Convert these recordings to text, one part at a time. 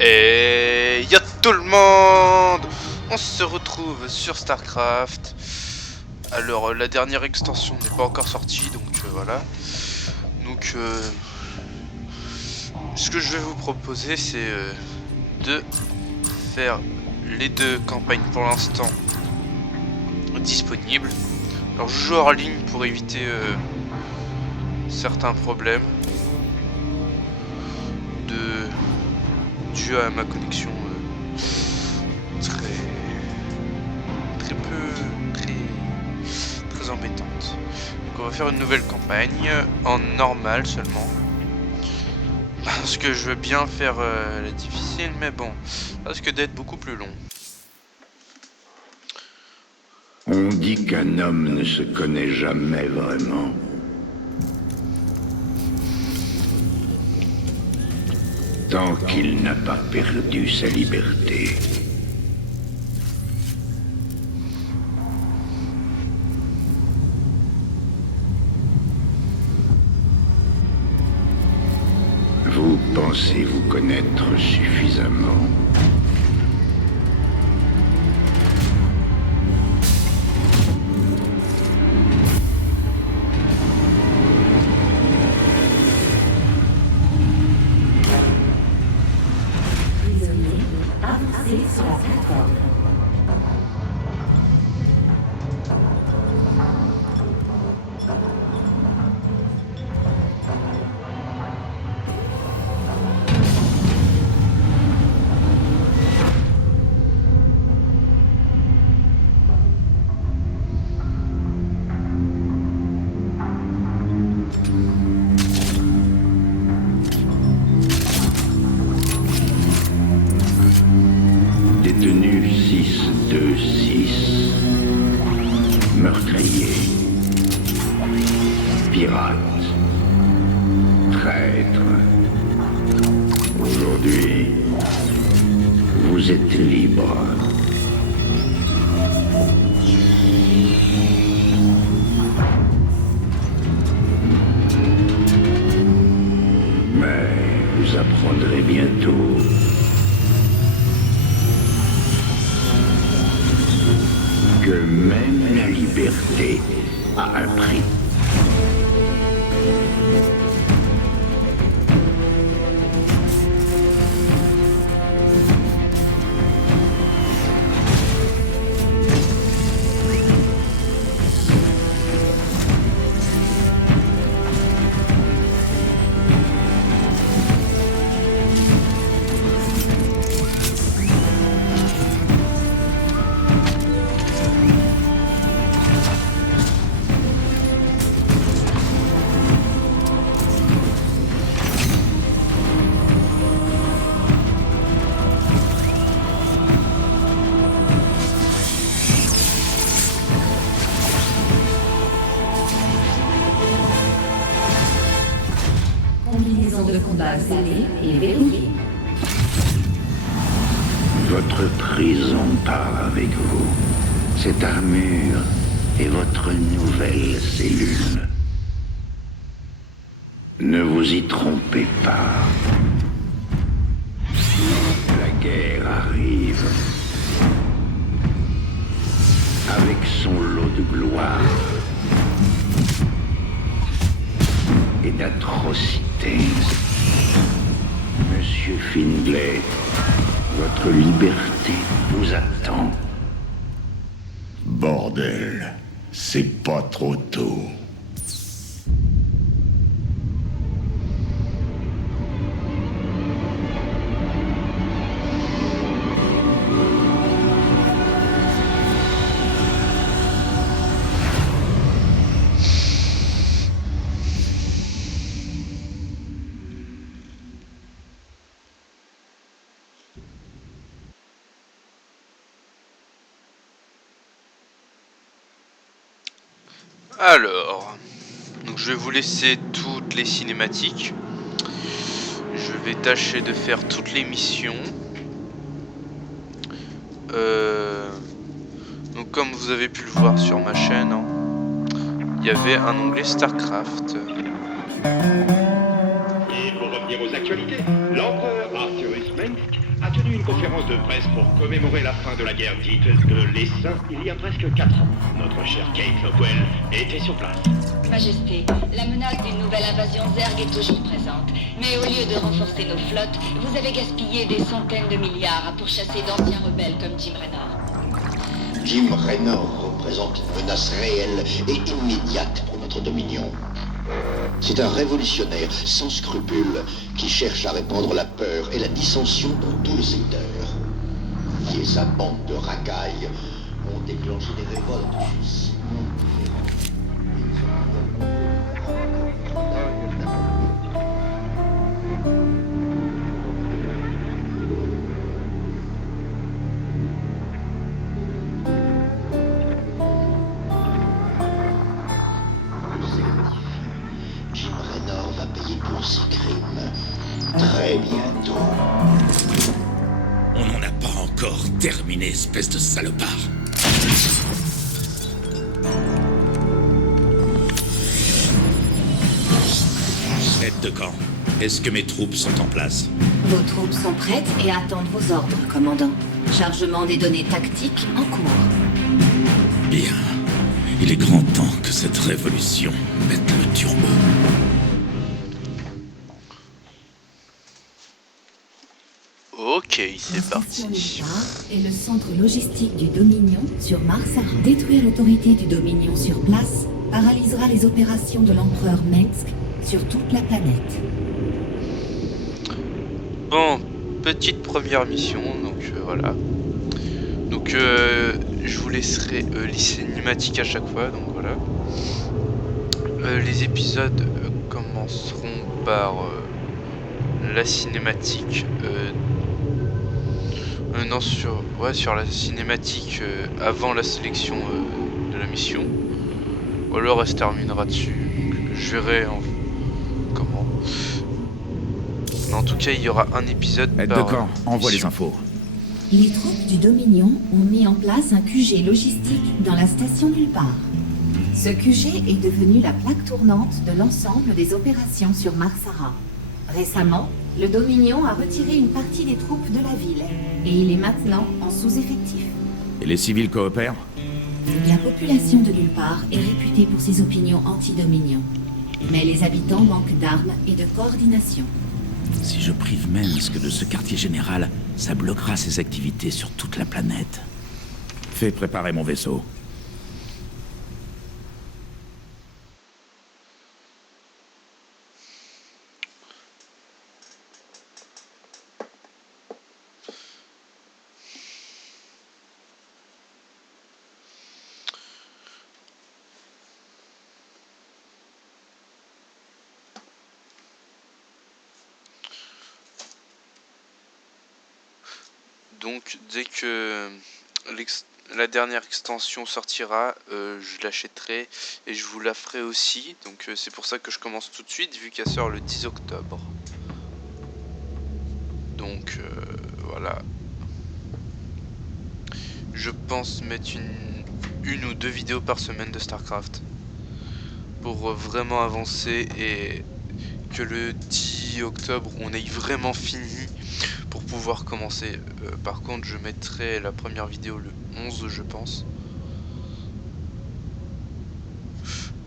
Et y'a tout le monde. On se retrouve sur StarCraft. Alors la dernière extension n'est pas encore sortie, donc voilà. Donc ce que je vais vous proposer, c'est de faire les deux campagnes pour l'instant disponibles. Alors je joue hors ligne pour éviter certains problèmes dû à ma connexion très embêtante. Donc on va faire une nouvelle campagne en normal seulement. Parce que je veux bien faire la difficile, mais bon, ça risque d'être beaucoup plus long. On dit qu'un homme ne se connaît jamais vraiment. Tant qu'il n'a pas perdu sa liberté. Vous pensez vous connaître suffisamment. Sur la plateforme. Détenu 626. Meurtrier. Pirate. Traître. Aujourd'hui, vous êtes libre. Mais vous apprendrez bientôt que même la liberté a un prix. Combinaison de combat scellée et verrouillée. Votre prison part avec vous. Cette armure est votre nouvelle cellule. Ne vous y trompez pas. La guerre arrive. Avec son lot de gloire et d'atrocités. Monsieur Findlay, votre liberté vous attend. Bordel, c'est pas trop tôt. Alors, donc je vais vous laisser toutes les cinématiques. Je vais tâcher de faire toutes les missions. Donc comme vous avez pu le voir sur ma chaîne, hein, il y avait un onglet StarCraft. Et pour revenir aux actualités, l'empereur Arthur Usman a tenu une conférence de presse pour commémorer la fin de la guerre dite de l'Essaim il y a presque 4 ans. Notre chère Kate Lockwell était sur place. Majesté, la menace d'une nouvelle invasion Zerg est toujours présente. Mais au lieu de renforcer nos flottes, vous avez gaspillé des centaines de milliards à pourchasser d'anciens rebelles comme Jim Raynor. Jim Raynor représente une menace réelle et immédiate pour notre dominion. C'est un révolutionnaire sans scrupules qui cherche à répandre la peur et la dissension dans tout le secteur. Lui et sa bande de racailles ont déclenché des révoltes justement. Jim Raynor va payer pour ses crimes très bientôt. On n'en a pas encore terminé, espèce de salopard. Aide de camp. Est-ce que mes troupes sont en place? Vos troupes sont prêtes et attendent vos ordres, commandant. Chargement des données tactiques en cours. Bien. Il est grand temps que cette révolution mette le turbo. Ok, c'est La station parti. Lupar est le centre logistique du Dominion sur Mars. Détruire l'autorité du Dominion sur place paralysera les opérations de l'empereur Mengsk sur toute la planète. Bon, petite première mission, donc voilà. Donc je vous laisserai les cinématiques à chaque fois, donc voilà. Les épisodes commenceront par la cinématique. Non, sur la cinématique avant la sélection de la mission. Ou alors elle se terminera dessus. Donc, je verrai comment. Mais en tout cas, il y aura un épisode Aide de par camp, envoie les mission. infos. Les troupes du Dominion ont mis en place un QG logistique dans la station Lupar. Ce QG est devenu la plaque tournante de l'ensemble des opérations sur Marsara. Récemment, le Dominion a retiré une partie des troupes de la ville et il est maintenant en sous-effectif. Et les civils coopèrent? La population de Lupar est réputée pour ses opinions anti-Dominion. Mais les habitants manquent d'armes et de coordination. Si je prive Minsk de ce quartier général, ça bloquera ses activités sur toute la planète. Fais préparer mon vaisseau. Donc dès que la dernière extension sortira, je l'achèterai et je vous la ferai aussi. Donc c'est pour ça que je commence tout de suite vu qu'elle sort le 10 octobre. Donc voilà. Je pense mettre une ou deux vidéos par semaine de StarCraft pour vraiment avancer et que le 10 octobre on ait vraiment fini pour pouvoir commencer. Par contre je mettrai la première vidéo le 11 je pense,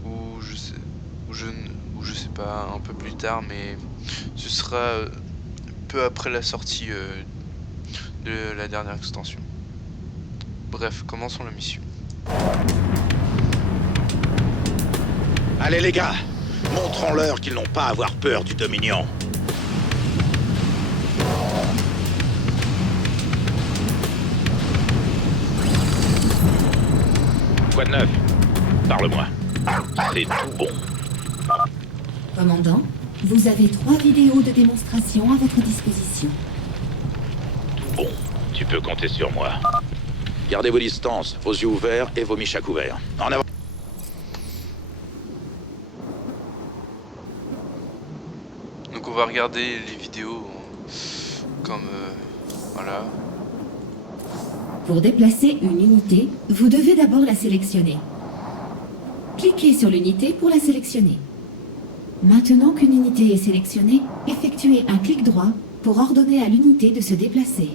ou je sais pas, un peu plus tard, mais ce sera peu après la sortie de la dernière extension. Bref, commençons la mission. Allez les gars, montrons-leur qu'ils n'ont pas à avoir peur du Dominion. Quoi de neuf? Parle-moi. C'est tout bon. Commandant, vous avez 3 vidéos de démonstration à votre disposition. Tout bon. Tu peux compter sur moi. Gardez vos distances, vos yeux ouverts et vos miches à couvert. En avant. Donc on va regarder les vidéos comme voilà. Pour déplacer une unité, vous devez d'abord la sélectionner. Cliquez sur l'unité pour la sélectionner. Maintenant qu'une unité est sélectionnée, effectuez un clic droit pour ordonner à l'unité de se déplacer.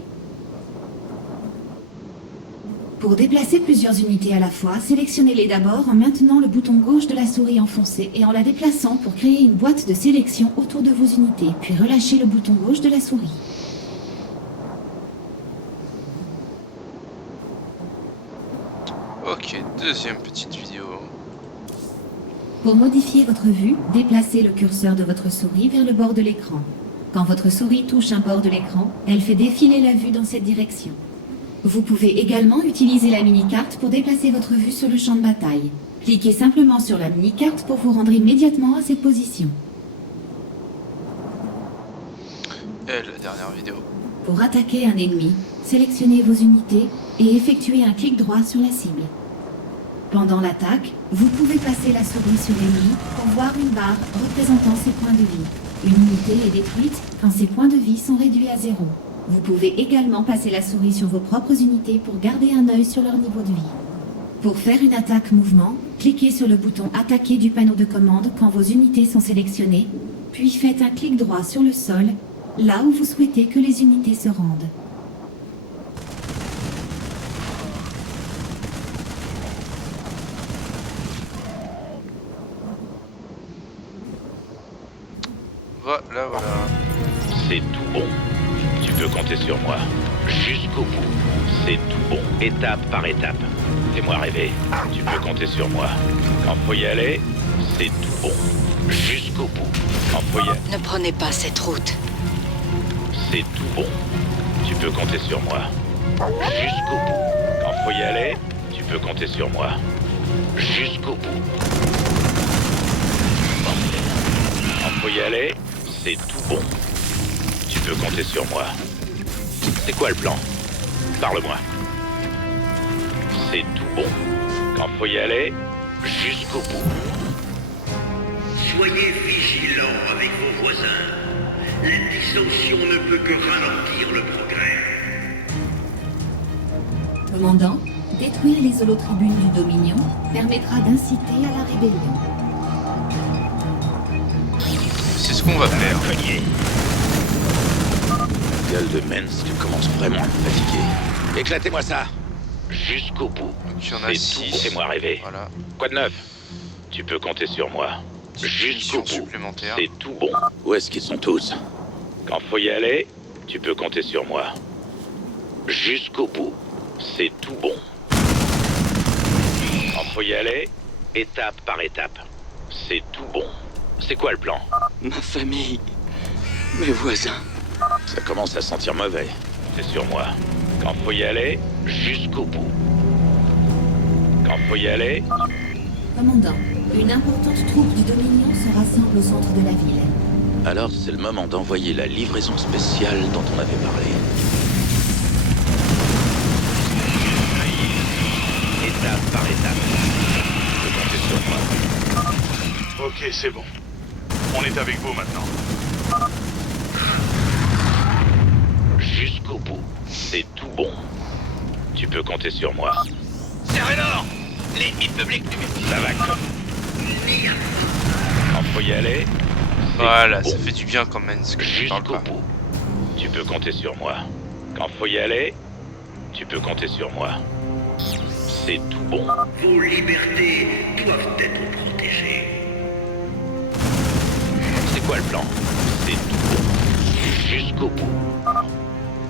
Pour déplacer plusieurs unités à la fois, sélectionnez-les d'abord en maintenant le bouton gauche de la souris enfoncé et en la déplaçant pour créer une boîte de sélection autour de vos unités, puis relâchez le bouton gauche de la souris. Ok, deuxième petite vidéo. Pour modifier votre vue, déplacez le curseur de votre souris vers le bord de l'écran. Quand votre souris touche un bord de l'écran, elle fait défiler la vue dans cette direction. Vous pouvez également utiliser la mini-carte pour déplacer votre vue sur le champ de bataille. Cliquez simplement sur la mini-carte pour vous rendre immédiatement à cette position. Et la dernière vidéo. Pour attaquer un ennemi, sélectionnez vos unités et effectuez un clic droit sur la cible. Pendant l'attaque, vous pouvez passer la souris sur l'ennemi pour voir une barre représentant ses points de vie. Une unité est détruite quand ses points de vie sont réduits à 0. Vous pouvez également passer la souris sur vos propres unités pour garder un œil sur leur niveau de vie. Pour faire une attaque mouvement, cliquez sur le bouton Attaquer du panneau de commande quand vos unités sont sélectionnées, puis faites un clic droit sur le sol, là où vous souhaitez que les unités se rendent. Voilà. C'est tout bon. Tu peux compter sur moi. Jusqu'au bout. C'est tout bon. Étape par étape. Fais-moi rêver. Tu peux compter sur moi. Quand faut y aller, c'est tout bon. Jusqu'au bout. Quand faut y aller. Ne prenez pas cette route. C'est tout bon. Tu peux compter sur moi. Jusqu'au bout. Quand faut y aller, tu peux compter sur moi. Jusqu'au bout. Quand faut y aller, c'est tout bon. Tu peux compter sur moi. C'est quoi le plan? Parle-moi. C'est tout bon. Quand faut y aller, jusqu'au bout. Soyez vigilants avec vos voisins. La dissension ne peut que ralentir le progrès. Commandant, détruire les holotribunes du Dominion permettra d'inciter à la rébellion. C'est ce qu'on va faire. Gueule de Mensk commence vraiment à me fatiguer. Éclatez-moi ça. Jusqu'au bout. Donc il y en a C'est 6. tout bon. Fais-moi rêver. Voilà. Quoi de neuf? Tu peux compter sur moi. Jusqu'au bout. Supplémentaire. C'est tout bon. Où est-ce qu'ils sont tous? Quand faut y aller, tu peux compter sur moi. Jusqu'au bout. C'est tout bon. Quand faut y aller, étape par étape. C'est tout bon. C'est quoi le plan? Ma famille, mes voisins. Ça commence à sentir mauvais. C'est sur moi. Quand faut y aller, jusqu'au bout. Quand faut y aller, Commandant, une importante troupe du Dominion se rassemble au centre de la ville. Alors c'est le moment d'envoyer la livraison spéciale dont on avait parlé. étape par étape. Tu peux compter sur moi. Ok, c'est bon. On est avec vous maintenant. Jusqu'au bout. C'est tout bon. Tu peux compter sur moi. C'est Raynor! L'ennemi public du... Ça va comme... Quand faut y aller... Voilà, bon. ça fait du bien quand même ce que je parle Jusqu'au pas. bout. Tu peux compter sur moi. Quand faut y aller, tu peux compter sur moi. C'est tout bon. Vos libertés doivent être protégées. C'est quoi le plan? C'est tout bon. Jusqu'au bout.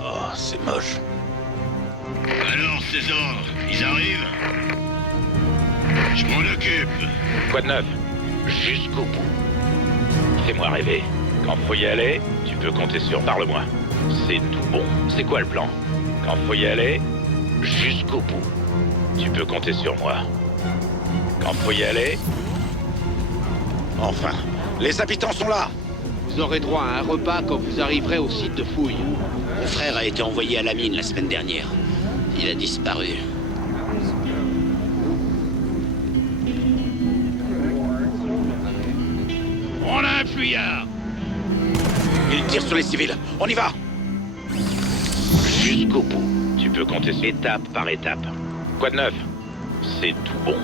Oh, c'est moche. Alors, ces ordres, ils arrivent? Je m'en occupe. Quoi de neuf? Jusqu'au bout. Fais-moi rêver. Quand faut y aller, tu peux compter sur... Parle-moi. C'est tout bon. C'est quoi le plan? Quand faut y aller, jusqu'au bout. Tu peux compter sur moi. Quand faut y aller... Enfin, les habitants sont là. Vous aurez droit à un repas quand vous arriverez au site de fouille. Mon frère a été envoyé à la mine la semaine dernière. Il a disparu. On a un fuyard. Ils tirent sur les civils. On y va. Jusqu'au bout. Tu peux compter sur... Étape par étape. Quoi de neuf? C'est tout bon.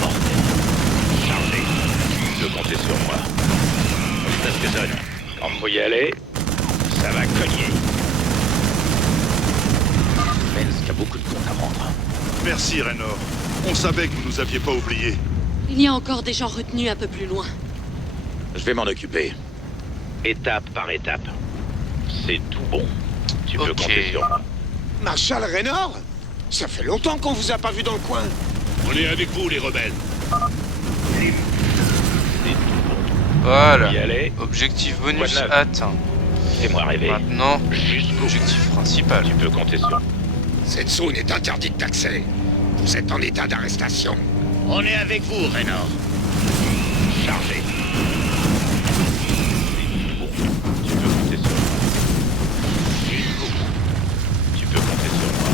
Bordel. Chargé. Tu peux compter sur moi. On est presque seul. Quand faut y aller, Ça va cogner. Mensk a beaucoup de comptes à rendre. Merci, Raynor. On savait que vous nous aviez pas oubliés. Il y a encore des gens retenus un peu plus loin. Je vais m'en occuper. Étape par étape. C'est tout bon. Tu peux compter sur moi. Marshal Raynor? Ça fait longtemps qu'on vous a pas vu dans le coin. On est avec vous, les rebelles. Voilà. Y aller. Objectif Quoi bonus de neuf? atteint. Fais-moi rêver. Maintenant, Jusqu'au objectif principal. Tu peux compter sur moi. Cette zone est interdite d'accès. Vous êtes en état d'arrestation. On est avec vous, Raynor. Chargé. Tu peux compter sur moi. Jusqu'au bout. Tu peux compter sur moi.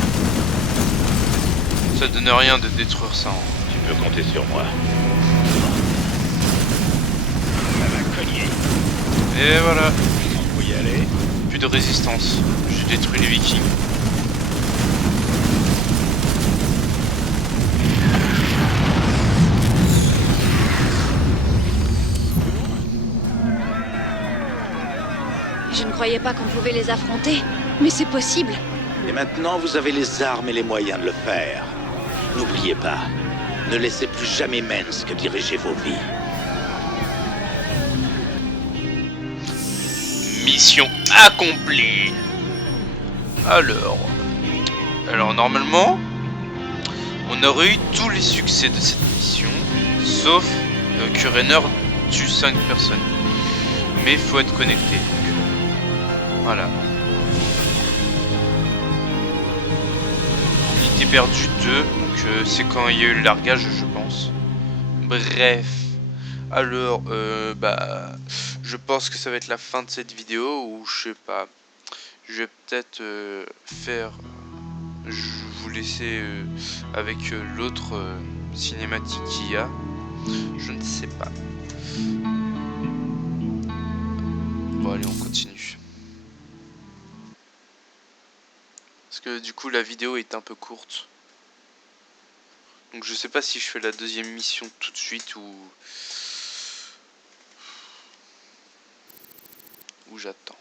Ça donne rien de détruire ça. Hein. Tu peux compter sur moi. Ça va cogner. Et voilà. Faut y aller. Plus de résistance. J'ai détruit les Vikings. Je ne croyais pas qu'on pouvait les affronter, mais c'est possible. Et maintenant, vous avez les armes et les moyens de le faire. N'oubliez pas, ne laissez plus jamais Mensk diriger vos vies. Mission accomplie. Alors normalement, on aurait eu tous les succès de cette mission, sauf que Raynor tue 5 personnes. Mais il faut être connecté. Voilà. Unité perdue 2, donc c'est quand il y a eu le largage, je pense. Bref. Alors, je pense que ça va être la fin de cette vidéo, ou je sais pas. Je vais peut-être vous laisser avec l'autre cinématique qu'il y a. Je ne sais pas. Bon, allez, on continue. Parce que du coup, la vidéo est un peu courte. Donc, je sais pas si je fais la deuxième mission tout de suite ou j'attends.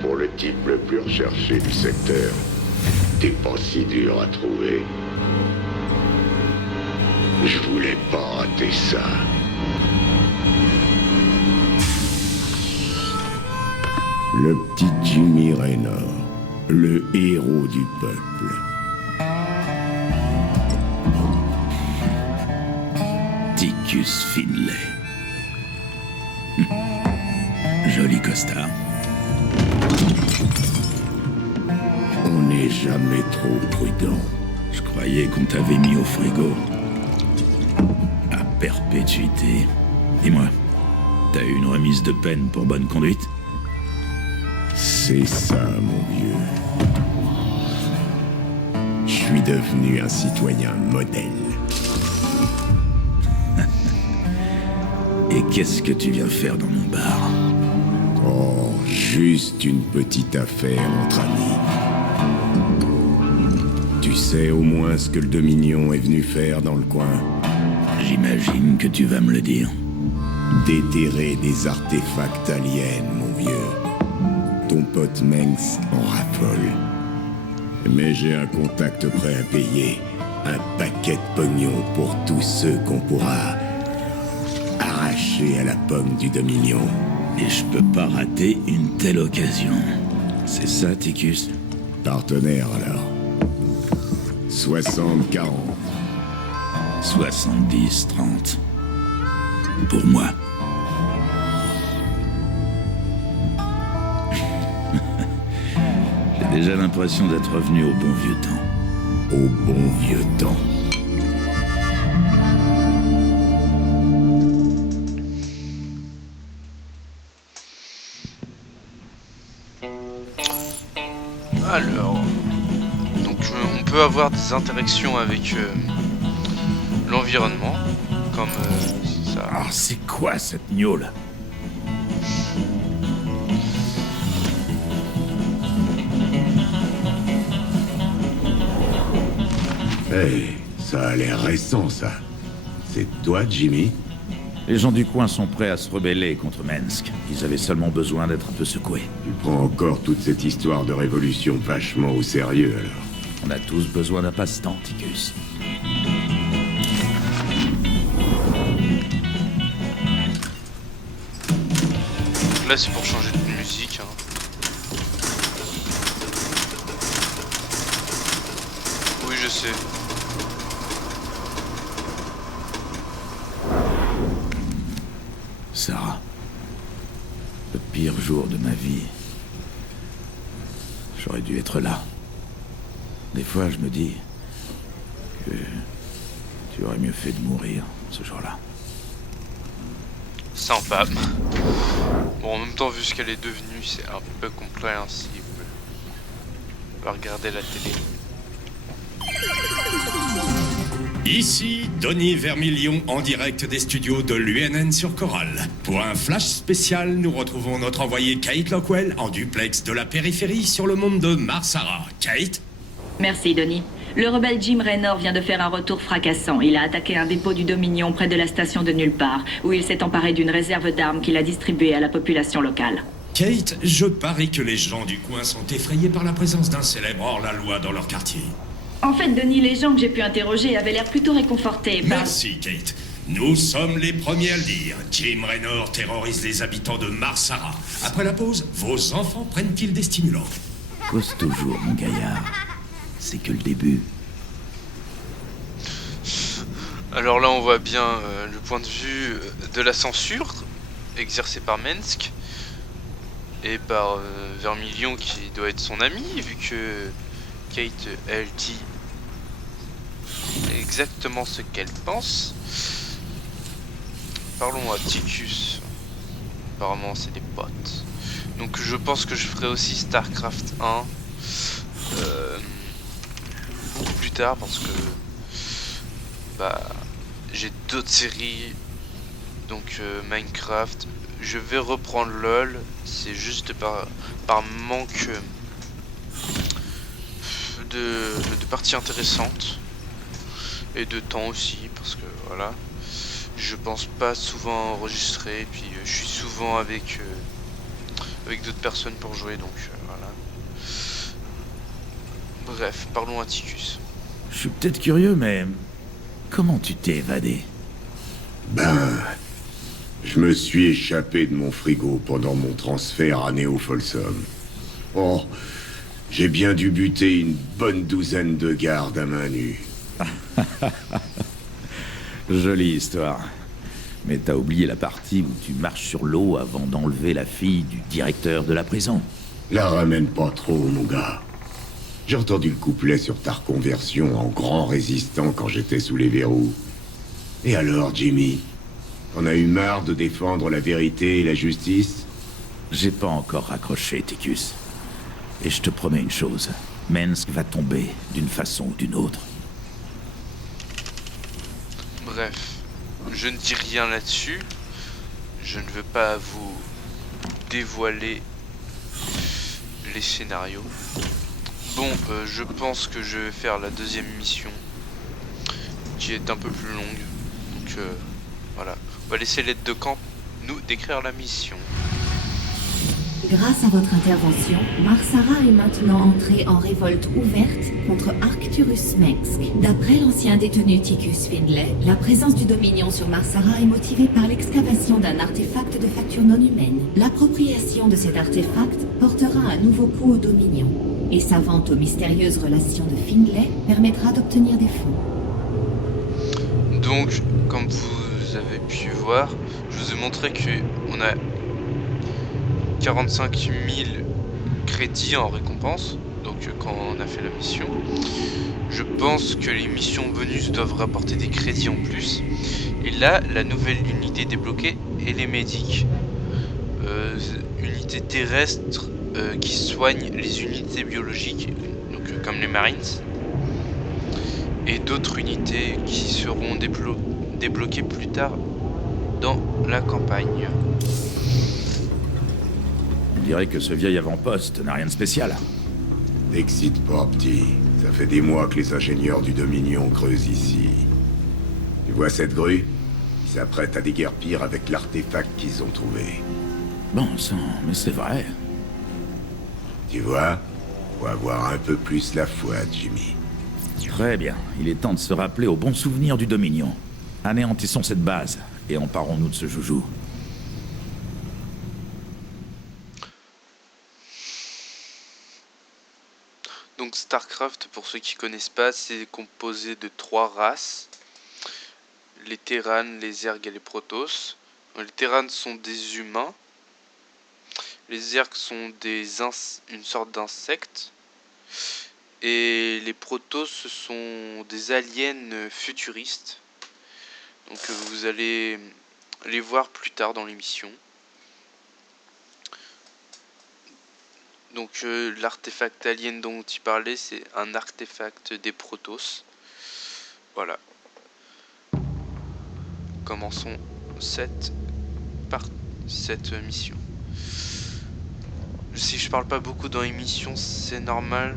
Pour le type le plus recherché du secteur, t'es pas si dur à trouver. Je voulais pas rater ça. Le petit Jimmy Raynor, le héros du peuple. Ticus Finlay. Joli costard. On n'est jamais trop prudent. Je croyais qu'on t'avait mis au frigo. À perpétuité. Dis-moi, t'as eu une remise de peine pour bonne conduite? C'est ça, mon vieux. Je suis devenu un citoyen modèle. Et qu'est-ce que tu viens faire dans mon bar? Oh, juste une petite affaire entre amis. Tu sais au moins ce que le Dominion est venu faire dans le coin? J'imagine que tu vas me le dire. Déterrer des artefacts aliens, mon vieux. Ton pote Mensk en raffole. Mais j'ai un contact prêt à payer. Un paquet de pognon pour tous ceux qu'on pourra arracher à la pomme du Dominion. Et je peux pas rater une telle occasion. C'est ça, Ticus? Partenaire, alors. 60-40. 70-30. Pour moi. J'ai déjà l'impression d'être revenu au bon vieux temps. Au bon vieux temps. Alors, donc on peut avoir des interactions avec l'environnement, comme ça. Ah, c'est quoi cette gnôle? Hey, ça a l'air récent, ça. C'est toi, Jimmy? Les gens du coin sont prêts à se rebeller contre Mensk. Ils avaient seulement besoin d'être un peu secoués. Tu prends encore toute cette histoire de révolution vachement au sérieux, alors. On a tous besoin d'un passe-temps, Ticus. Là, c'est pour changer de musique. Hein. Oui, je sais. Sarah. Le pire jour de ma vie. J'aurais dû être là. Des fois, je me dis que tu aurais mieux fait de mourir ce jour-là. Sympa. Bon, en même temps, vu ce qu'elle est devenue, c'est un peu compréhensible. On va regarder la télé. Ici, Denis Vermilion en direct des studios de l'UNN sur Coral. Pour un flash spécial, nous retrouvons notre envoyé Kate Lockwell en duplex de la périphérie sur le monde de Marsara. Kate? Merci, Denis. Le rebelle Jim Raynor vient de faire un retour fracassant. Il a attaqué un dépôt du Dominion près de la station de Nulle Part, où il s'est emparé d'une réserve d'armes qu'il a distribuée à la population locale. Kate, je parie que les gens du coin sont effrayés par la présence d'un célèbre hors-la-loi dans leur quartier. En fait, Denis, les gens que j'ai pu interroger avaient l'air plutôt réconfortés. Merci, Kate. Nous sommes les premiers à le dire. Jim Raynor terrorise les habitants de Marsara. Après la pause, vos enfants prennent-ils des stimulants? Cause toujours, mon gaillard. C'est que le début. Alors là, on voit bien le point de vue de la censure exercée par Mensk et par Vermilion, qui doit être son ami, vu que Kate, elle dit exactement ce qu'elle pense. Parlons à Ticus. Apparemment, c'est des potes. Donc je pense que je ferai aussi StarCraft 1 beaucoup plus tard, parce que j'ai d'autres séries. Donc Minecraft, je vais reprendre LOL, c'est juste par manque de parties intéressantes et de temps aussi, parce que voilà, je pense pas souvent enregistrer, et puis je suis souvent avec d'autres personnes pour jouer, donc voilà. Bref, parlons à Ticus. Je suis peut-être curieux, mais comment tu t'es évadé? Je me suis échappé de mon frigo pendant mon transfert à Neo Folsom. Oh, j'ai bien dû buter une bonne douzaine de gardes à main nue. Jolie histoire. Mais t'as oublié la partie où tu marches sur l'eau avant d'enlever la fille du directeur de la prison. La ramène pas trop, mon gars. J'ai entendu le couplet sur ta reconversion en grand résistant quand j'étais sous les verrous. Et alors, Jimmy? On a eu marre de défendre la vérité et la justice? J'ai pas encore raccroché, Ticus. Et je te promets une chose. Mensk va tomber d'une façon ou d'une autre. Bref, je ne dis rien là-dessus. Je ne veux pas vous dévoiler les scénarios. Bon, je pense que je vais faire la deuxième mission, qui est un peu plus longue. Donc voilà, on va laisser l'aide de camp nous décrire la mission. Grâce à votre intervention, Marsara est maintenant entrée en révolte ouverte contre Arcturus Mensk. D'après l'ancien détenu Ticus Findlay, la présence du Dominion sur Marsara est motivée par l'excavation d'un artefact de facture non humaine. L'appropriation de cet artefact portera un nouveau coup au Dominion, et sa vente aux mystérieuses relations de Findlay permettra d'obtenir des fonds. Donc, comme vous avez pu voir, je vous ai montré qu'on a 45 000 crédits en récompense. donc quand on a fait la mission. Je pense que les missions bonus doivent rapporter des crédits en plus. Et là, la nouvelle unité débloquée est les médics. Unité terrestre qui soigne les unités biologiques, donc comme les Marines. Et d'autres unités qui seront débloquées plus tard dans la campagne. On dirait que ce vieil avant-poste n'a rien de spécial. T'excite pas, petit. Ça fait des mois que les ingénieurs du Dominion creusent ici. Tu vois cette grue? Ils s'apprêtent à déguerpir avec l'artefact qu'ils ont trouvé. Bon sang, mais c'est vrai. Tu vois? Faut avoir un peu plus la foi, Jimmy. Très bien, il est temps de se rappeler aux bons souvenirs du Dominion. Anéantissons cette base, et emparons-nous de ce joujou. Donc StarCraft, pour ceux qui connaissent pas, c'est composé de 3 races. Les Terrans, les Zergs et les Protoss. Les Terrans sont des humains. Les Zergs sont une sorte d'insectes. Et les Protoss, ce sont des aliens futuristes. Donc vous allez les voir plus tard dans l'émission. Donc l'artefact alien dont il parlait, c'est un artefact des Protoss. Voilà. Commençons cette mission. Si je parle pas beaucoup dans l'émission, c'est normal.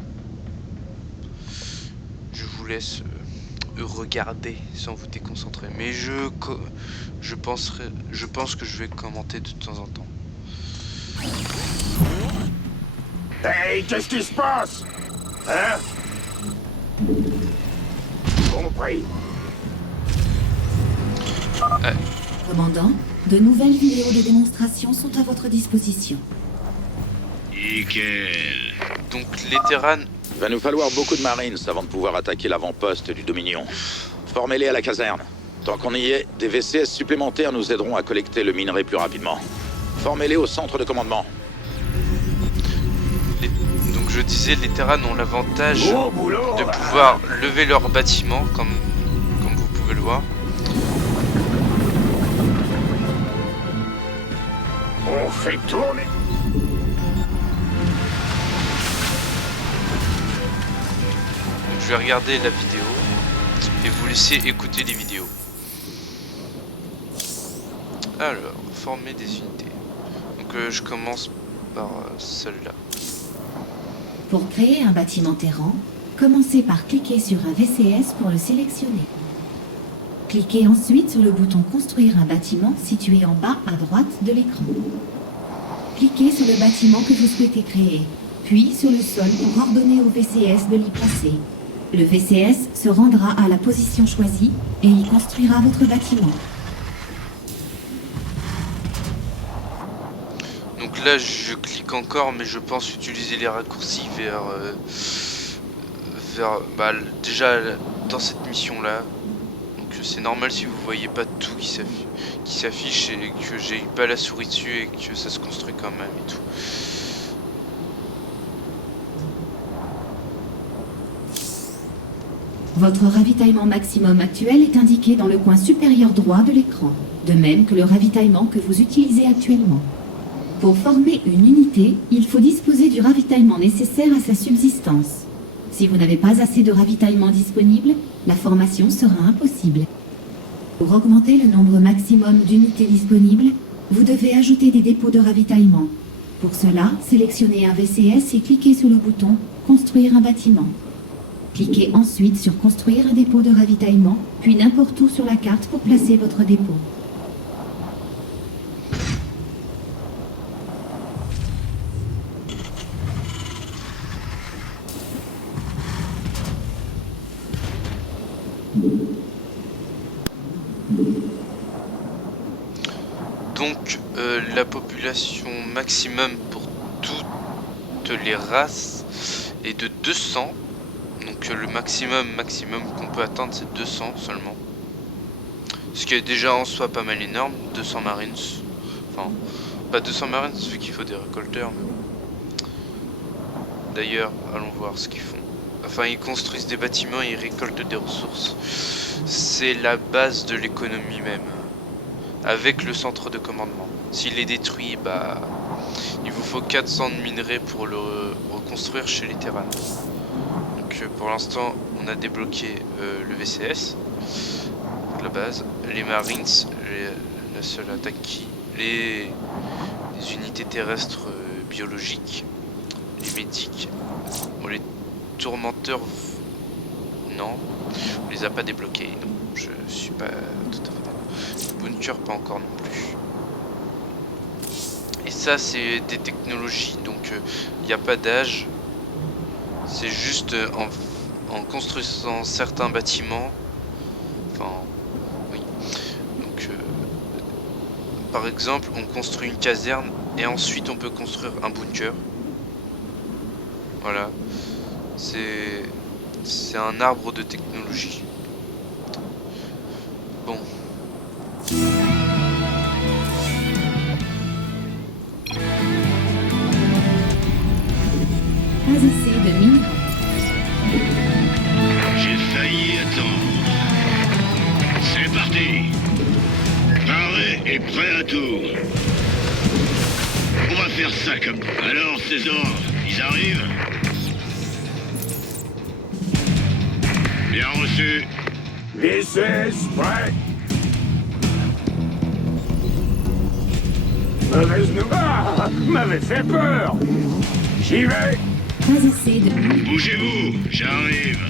Je vous laisse regarder sans vous déconcentrer. Mais je pense que je vais commenter de temps en temps. Hey, qu'est-ce qui se passe? Hein? Compris. Commandant, de nouvelles vidéos de démonstration sont à votre disposition. Nickel. Donc les Terrans... Il va nous falloir beaucoup de Marines avant de pouvoir attaquer l'avant-poste du Dominion. Formez-les à la caserne. Tant qu'on y est, des VCS supplémentaires nous aideront à collecter le minerai plus rapidement. Formez-les au centre de commandement. Donc je disais, les Terrans ont l'avantage de pouvoir lever leurs bâtiments, comme vous pouvez le voir. On fait tourner. Donc je vais regarder la vidéo et vous laisser écouter les vidéos. Alors, former des unités. Donc je commence par celle-là. Pour créer un bâtiment terran, commencez par cliquer sur un VCS pour le sélectionner. Cliquez ensuite sur le bouton « Construire un bâtiment » situé en bas à droite de l'écran. Cliquez sur le bâtiment que vous souhaitez créer, puis sur le sol pour ordonner au VCS de l'y placer. Le VCS se rendra à la position choisie et y construira votre bâtiment. Donc là je clique encore, mais je pense utiliser les raccourcis vers déjà dans cette mission là. Donc c'est normal si vous voyez pas tout qui s'affiche et que j'ai pas la souris dessus et que ça se construit quand même et tout. Votre ravitaillement maximum actuel est indiqué dans le coin supérieur droit de l'écran, de même que le ravitaillement que vous utilisez actuellement. Pour former une unité, il faut disposer du ravitaillement nécessaire à sa subsistance. Si vous n'avez pas assez de ravitaillement disponible, la formation sera impossible. Pour augmenter le nombre maximum d'unités disponibles, vous devez ajouter des dépôts de ravitaillement. Pour cela, sélectionnez un VCS et cliquez sur le bouton « Construire un bâtiment ». Cliquez ensuite sur « Construire un dépôt de ravitaillement », puis n'importe où sur la carte pour placer votre dépôt. Donc la population maximum pour toutes les races est de 200. Donc le maximum qu'on peut atteindre c'est 200 seulement. Ce qui est déjà en soi pas mal énorme. 200 marines. Enfin, pas 200 marines vu qu'il faut des récolteurs. Mais D'ailleurs, allons voir ce qu'ils font. Enfin, ils construisent des bâtiments et ils récoltent des ressources. C'est la base de l'économie même. Avec le centre de commandement. S'il est détruit, bah... il vous faut 400 de minerais pour le reconstruire chez les Terrans. Donc pour l'instant, on a débloqué le VCS. La base. Les Marines, la seule attaque qui... Les unités terrestres biologiques. Les médics. Bon, les tourmenteurs... Non. On les a pas débloqués. Non, je suis pas tout à fait d'accord. Le bunker, pas encore non plus. Et ça, c'est des technologies, donc il n'y a pas d'âge. C'est juste en construisant certains bâtiments. Enfin, oui. Donc, par exemple, on construit une caserne et ensuite on peut construire un bunker. Voilà. C'est un arbre de technologie. Bon. Pas assez de minerais. J'ai failli attendre. C'est parti. Paré et prêt à tout. On va faire ça comme... Alors, César, ils arrivent? Bien reçu. VCS prêt. Mauvaise nouvelle. Ah, m'avait fait peur. J'y vais. Pas assez de minerais. Bougez-vous, j'arrive.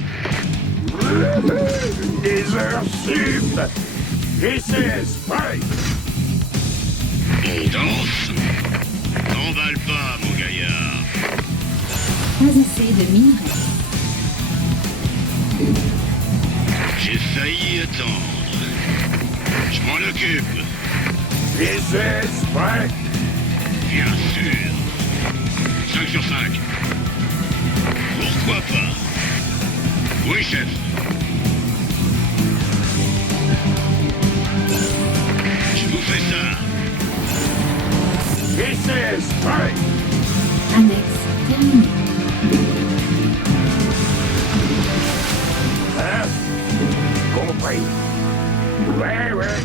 Des heures sup. VCS prêt. On danse. T'emballe pas, mon gaillard. Pas assez de minerais. J'ai failli attendre. Je m'en occupe. VCS prêt. Bien sûr. 5 sur 5. Pourquoi pas? Oui, chef. Je vous fais ça. VCS prêt. Annexe terminée. Hein? Compris. Ouais, ouais.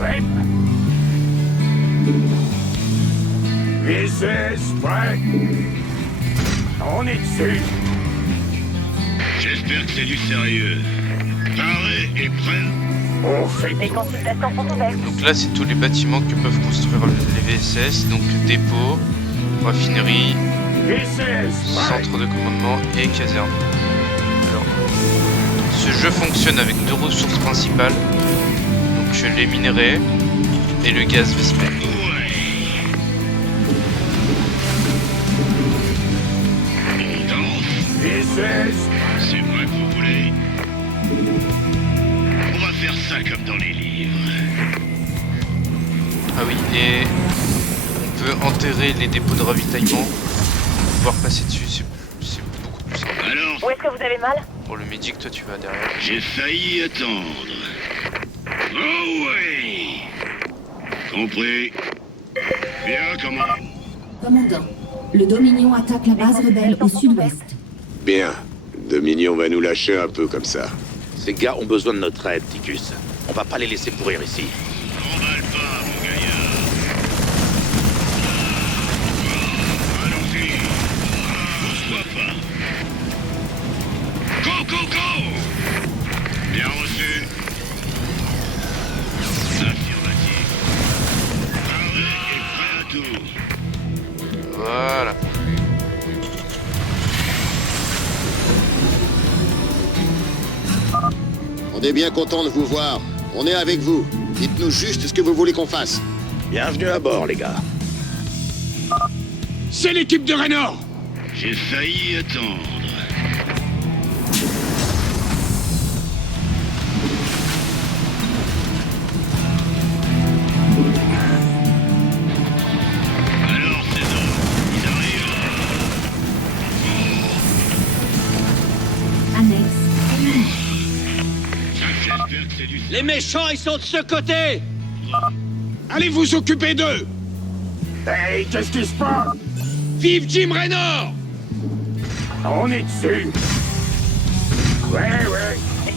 Ouais. VCS prêt. On est dessus. J'espère que c'est du sérieux. Paré et prêt. On fait. Les consultations sont ouvertes. Donc là, c'est tous les bâtiments que peuvent construire les VSS. Donc dépôt, raffinerie, centre de commandement et caserne. Alors, ce jeu fonctionne avec deux ressources principales. Donc les minerais et le gaz Vesper. On danse. C'est moi que vous voulez. On va faire ça comme dans les livres. Ah oui, et on peut enterrer les dépôts de ravitaillement, pouvoir passer dessus, c'est beaucoup plus simple. Alors, Où est-ce que vous avez mal? Pour le médic, toi tu vas derrière. j'ai failli attendre. Oh oui. Compris. Bien, comment? Commandant, le Dominion attaque la base rebelle au sud-ouest. Bien. Dominion va nous lâcher un peu comme ça. Ces gars ont besoin de notre aide, Ticus. On va pas les laisser pourrir ici. Emballe pas, mon gaillard. Allons-y. Pourquoi pas? Go! Bien reçu. Affirmatif. Paré et prêt à tout. Voilà. On est bien content de vous voir. On est avec vous. Dites-nous juste ce que vous voulez qu'on fasse. Bienvenue à bord, les gars. C'est l'équipe de Raynor. J'ai failli attendre. Alors, César, ils arrivent. Annexe terminée. J'espère que c'est du... Les méchants, ils sont de ce côté! Allez vous occuper d'eux! Hey, qu'est-ce qui se passe? Vive Jim Raynor! On est dessus! Ouais.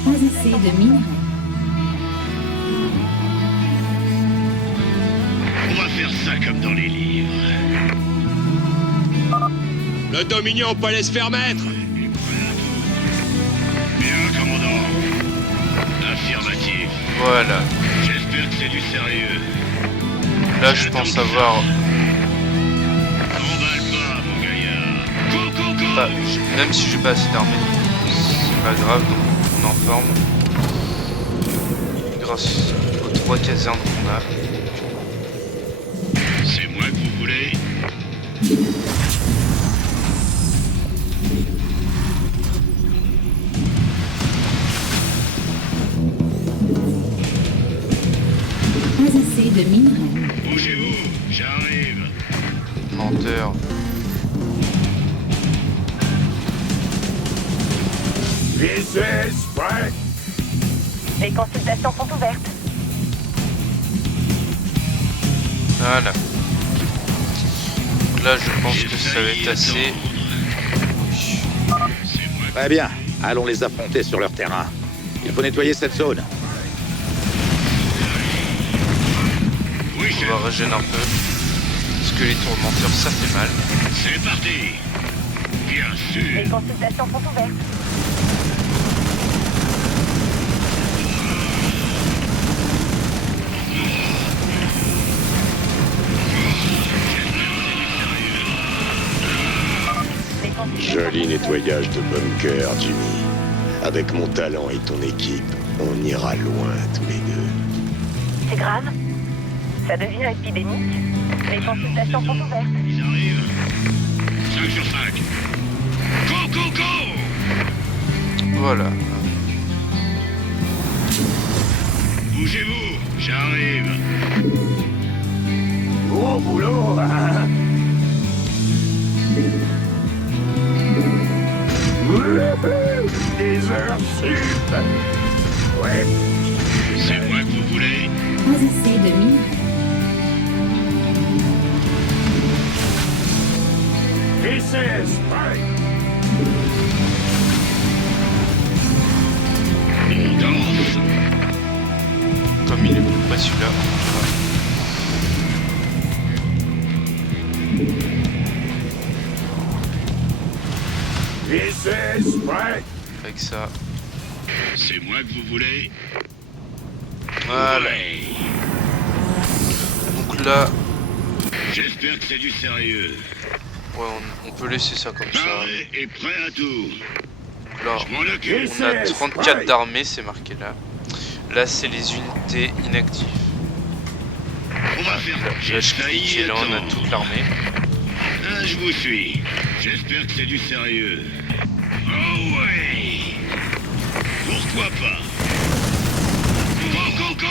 Pas assez de minerais. On va faire ça comme dans les livres. Le Dominion peut aller se faire mettre! Bien, commandant. Affirmatif. Voilà. J'espère que c'est du sérieux. Là, je pense avoir... T'emballe pas, mon gaillard. Go! Bah, même si j'ai pas assez d'armée, c'est pas grave, donc on en forme. Grâce aux 3 casernes qu'on a. C'est moi que vous voulez? Pas assez de minerais. Bougez-vous, j'arrive. Menteur. VCS, prêt? Les consultations sont ouvertes. Voilà. Donc là, je pense que ça va être assez... Très bien, allons les affronter sur leur terrain. Il faut nettoyer cette zone. On va régénérer un peu. Parce que les tourmenteurs, ça fait mal. C'est parti. Bien sûr. Les consultations sont ouvertes. Joli nettoyage de bunker, Jimmy. Avec mon talent et ton équipe, on ira loin tous les deux. C'est grave. Ça devient épidémique. Les consultations sont ouvertes. Ils arrivent. 5 sur 5. Go! Voilà. Bougez-vous, j'arrive. Gros boulot, hein? Des heures sup. Ouais. C'est moi que vous voulez? Pas assez de minerais. VCS, prêt. On danse. Comme il est pas celui-là. VCS, prêt. Avec ça. C'est moi que vous voulez? Voilà. Ouais. Donc là, J'espère que c'est du sérieux. ouais, on peut laisser ça comme ça. Paré et prêt à tout. Là, Je m'en occupe. on a 34 d'armée, c'est marqué là. Là, c'est les unités inactives. On va faire. Là, je clique et là, on a toute l'armée. Ah, je vous suis. J'espère que c'est du sérieux. Oh ouais. Pourquoi pas? Go!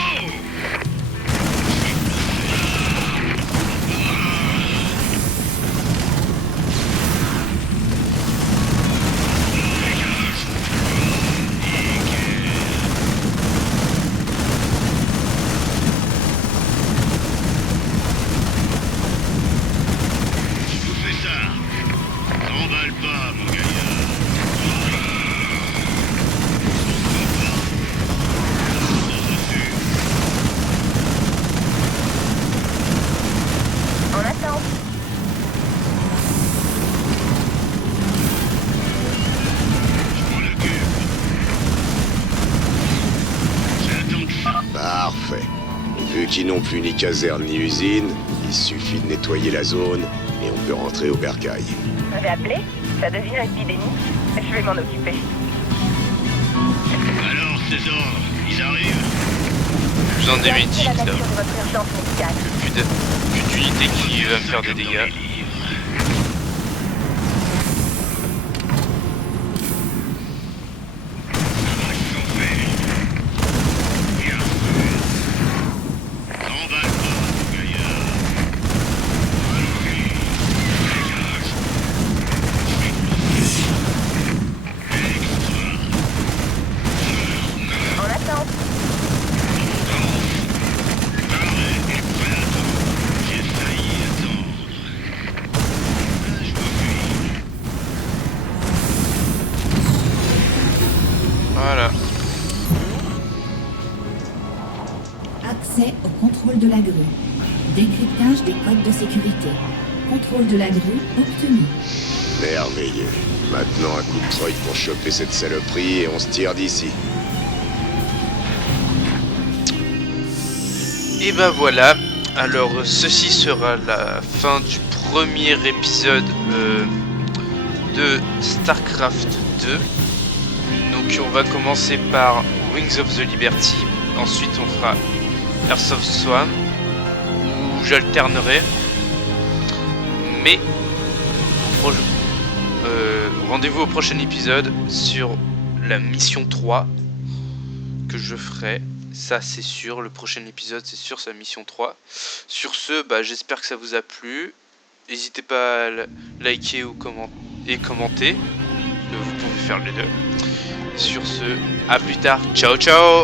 Je vous fais ça. T'emballe pas, mon gaillard. En attente. Parfait. Vu qu'ils n'ont plus ni caserne ni usine, il suffit de nettoyer la zone et on peut rentrer au bercail. Vous avez appelé? Ça devient épidémique. Je vais m'en occuper. Alors, César, ils arrivent. Plus besoin des Vérifiez médics la là. nature de votre urgence médicale. Plus d'unités qui va me faire des dégâts. En attente. la grue. Décryptage des codes de sécurité. Contrôle de la grue obtenu. Merveilleux. Maintenant un coup de treuil pour choper cette saloperie et on se tire d'ici. Et ben voilà, alors ceci sera la fin du premier épisode de StarCraft 2. Donc on va commencer par Wings of the Liberty, ensuite on fera Hearts of Swarm, où j'alternerai. Mais rendez-vous au prochain épisode sur la mission 3 que je ferai. Ça c'est sûr, le prochain épisode c'est sûr, c'est la mission 3. Sur ce, j'espère que ça vous a plu. N'hésitez pas à liker ou commenter. Vous pouvez faire les deux. Sur ce, à plus tard. Ciao ciao.